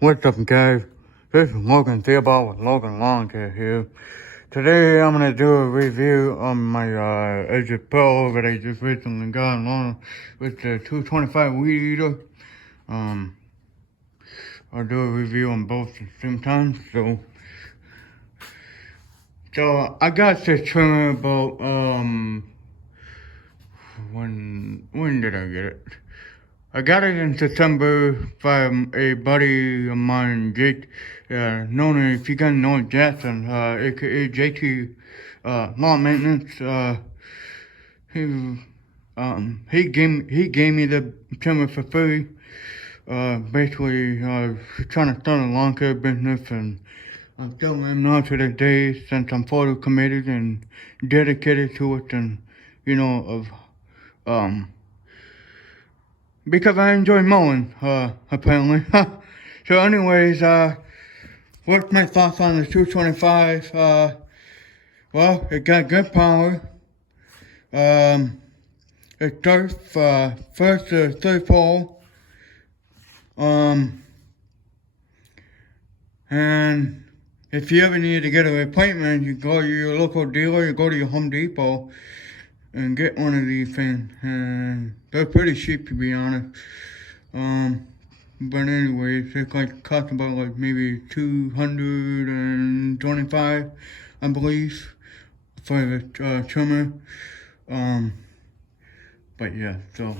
What's up, guys? This is Logan Theobald with Logan Lawn Care here. Today I'm gonna do a review on my Edgit that I just recently got along with the 225 weed eater. I'll do a review on both at the same time. So I got this trimmer about when did I get it? I got it in September from a buddy of mine, Jake, known as, if you guys know Jackson, aka JT, Lawn Maintenance. He gave me the trimmer for free. Basically, trying to start a lawn care business, and I'm still am now to this day, since I'm fully committed and dedicated to it, and because I enjoy mowing, apparently. So anyways, what's my thoughts on the 225? Well, it got good power. It starts, first to third pole. And if you ever need to get a replacement, you go to your local dealer, you go to your Home Depot, and get one of these things, and they're pretty cheap, to be honest. But anyways, it cost about maybe $225, I believe, for the trimmer. But yeah, so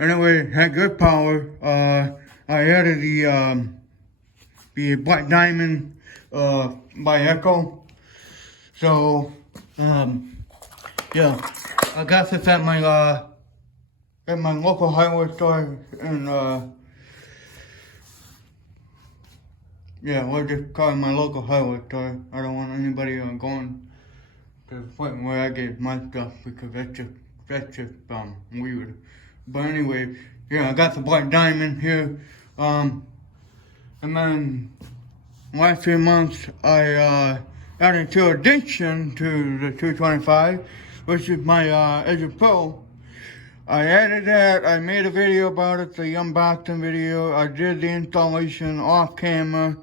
anyway, it had good power. I added the Black Diamond by Echo. So yeah, I got this at my local hardware store, and yeah, we'll just call it my local hardware store. I don't want anybody going to the point where I get my stuff, because that's just weird. But anyway, yeah, I got the Black Diamond here, and then last few months I got into addiction to the 225. Which is my Edgit Pro. I added that, I made a video about it, the unboxing video. I did the installation off camera,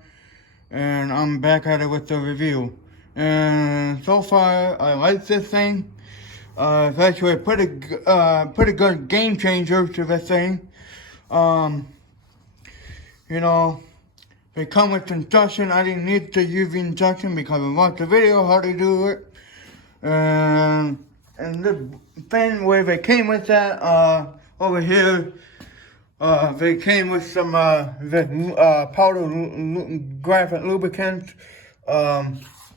and I'm back at it with the review. And so far, I like this thing. It's actually a pretty good game changer to this thing. They come with instruction. I didn't need to use the instruction because I watched the video how to do it. And the thing where they came with that, over here, they came with some, powder graphite lubricant.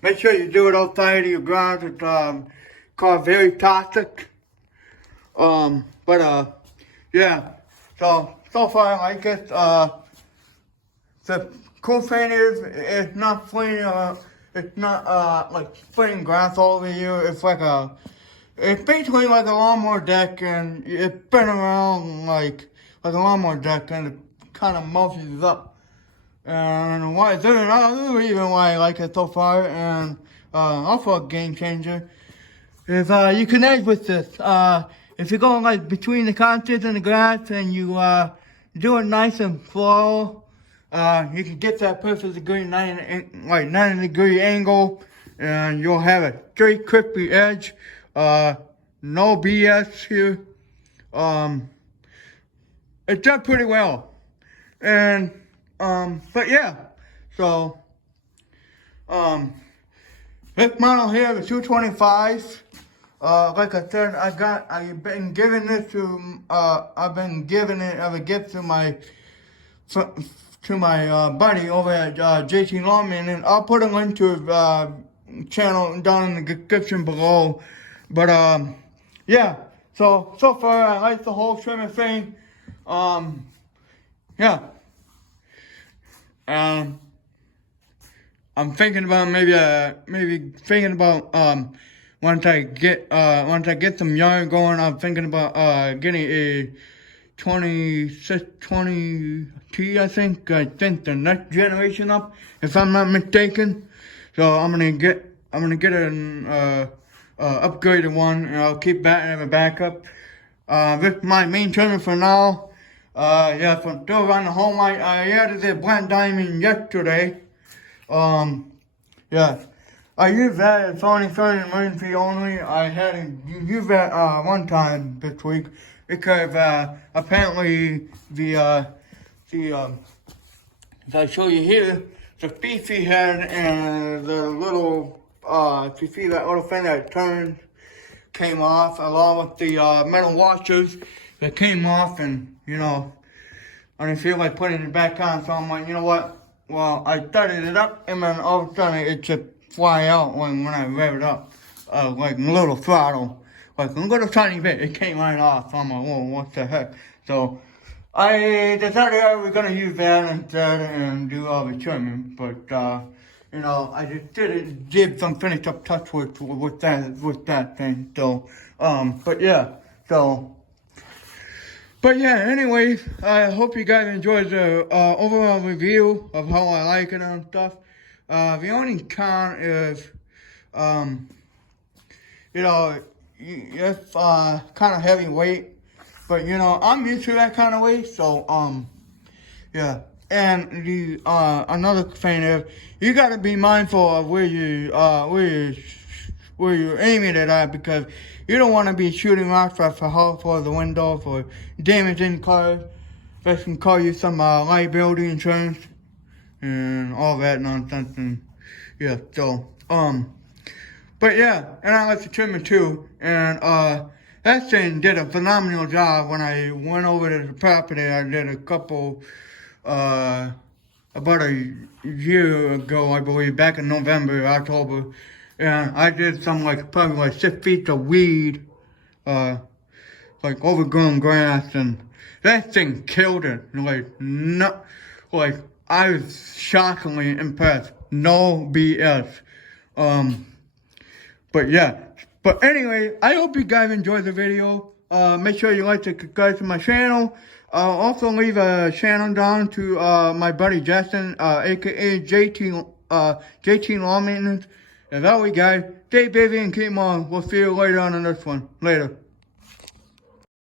Make sure you do it outside of your garage. It's, called Very Toxic. Yeah. So far I like it. The cool thing is, it's not flinging, it's not, like spraying grass all over you. It's basically like a lawnmower deck, and it's been around like a lawnmower deck, and it kind of mulches up. And why there's another reason why I like it so far, and also a game changer, is you can edge with this. If you go like between the conches and the grass, and you do it nice and slow, you can get that perfect degree 90-degree angle, and you'll have a straight crispy edge. No BS here. It done pretty well. And, but yeah, so, this model here, the 225, like I said, I've been giving it as a gift to my buddy over at JT Lawman, and I'll put a link to his channel down in the description below. But yeah, so far I like the whole trimmer thing. Yeah. I'm thinking about maybe once I get some yarn going, I'm thinking about getting a 2620T, I think the next generation up, if I'm not mistaken. So I'm gonna get an upgraded one, and I'll keep that as a backup. This is my main trimmer for now. Yeah, from still around the home. I added the black diamond yesterday. Yeah. I use that. It's only for an emergency only. I had to use that one time this week because apparently if I show you here, the Fifi head and the little if you see that little thing that turns came off along with the metal washers that came off, and you know I didn't feel like putting it back on, so I'm like, you know what? Well, I started it up, and then all of a sudden it just fly out when I rev it up, like a little throttle, like a little tiny bit. It came right off. So I'm like, whoa, what the heck? So I decided I was gonna use that instead and do all the trimming, but you know, I just didn't give some finish up touch with that thing. So, but yeah, so. But yeah, anyways, I hope you guys enjoyed the overall review of how I like it and stuff. The only con is, you know, it's kind of heavy weight, but you know, I'm used to that kind of weight, so yeah. And the another thing is, you got to be mindful of where you're aiming it at, because you don't want to be shooting rocks for the windows or damaging cars. That can cause you some liability insurance and all that nonsense. And yeah, so but yeah, and I like the trimmer too. And that thing did a phenomenal job. When I went over to the property, I did a couple about a year ago, I believe, back in November, October. And I did some probably like 6 feet of weed, like overgrown grass, and that thing killed it. I was shockingly impressed. No BS. But yeah. But anyway, I hope you guys enjoyed the video. Make sure you like to subscribe to my channel. Also leave a channel down to my buddy Justin, aka JT Law Maintenance. As always, guys, stay busy and keep on. We'll see you later on in this one. Later.